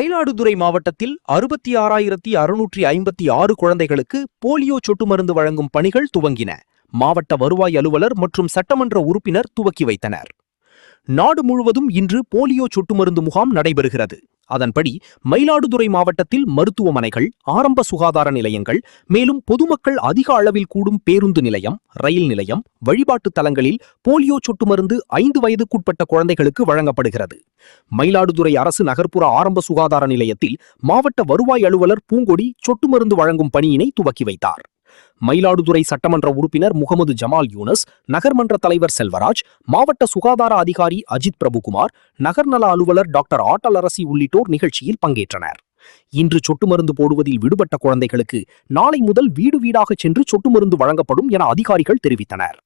மயிலாடுதுறை மாவட்டத்தில் 66,656 குழந்தைகளுக்கு போலியோ சொட்டு மருந்து வழங்கும் பணிகள் துவங்கின. மாவட்ட வருவாய் அலுவலர் மற்றும் சட்டமன்ற உறுப்பினர் துவக்கி வைத்தனர். நாடு முழுவதும் இன்று போலியோ சொட்டு மருந்து முகாம் நடைபெறுகிறது. அதன்படி மயிலாடுதுறை மாவட்டத்தில் மருத்துவமனைகள், ஆரம்ப சுகாதார நிலையங்கள், மேலும் பொதுமக்கள் அதிக அளவில் கூடும் பேருந்து நிலையம், ரயில் நிலையம், வழிபாட்டு தலங்களில் போலியோ சொட்டு மருந்து 5 வயதுக்குட்பட்ட குழந்தைகளுக்கு வழங்கப்படுகிறது. மயிலாடுதுறை அரசு நகர்ப்புற ஆரம்ப சுகாதார நிலையத்தில் மாவட்ட வருவாய் அலுவலர் பூங்கொடி சொட்டு மருந்து வழங்கும் பணியினை துவக்கி வைத்தார். மயிலாடுதுறை சட்டமன்ற உறுப்பினர் முகமது ஜமால் யூனஸ், நகர்மன்ற தலைவர் செல்வராஜ், மாவட்ட சுகாதார அதிகாரி அஜித் பிரபுகுமார், நகர்நல அலுவலர் டாக்டர் ஆட்டல் அரசி உள்ளிட்டோர் நிகழ்ச்சியில் பங்கேற்றனர். இன்று சொட்டு மருந்து போடுவதில் விடுபட்ட குழந்தைகளுக்கு நாளை முதல் வீடு வீடாக சென்று சொட்டு மருந்து வழங்கப்படும் என அதிகாரிகள் தெரிவித்தனர்.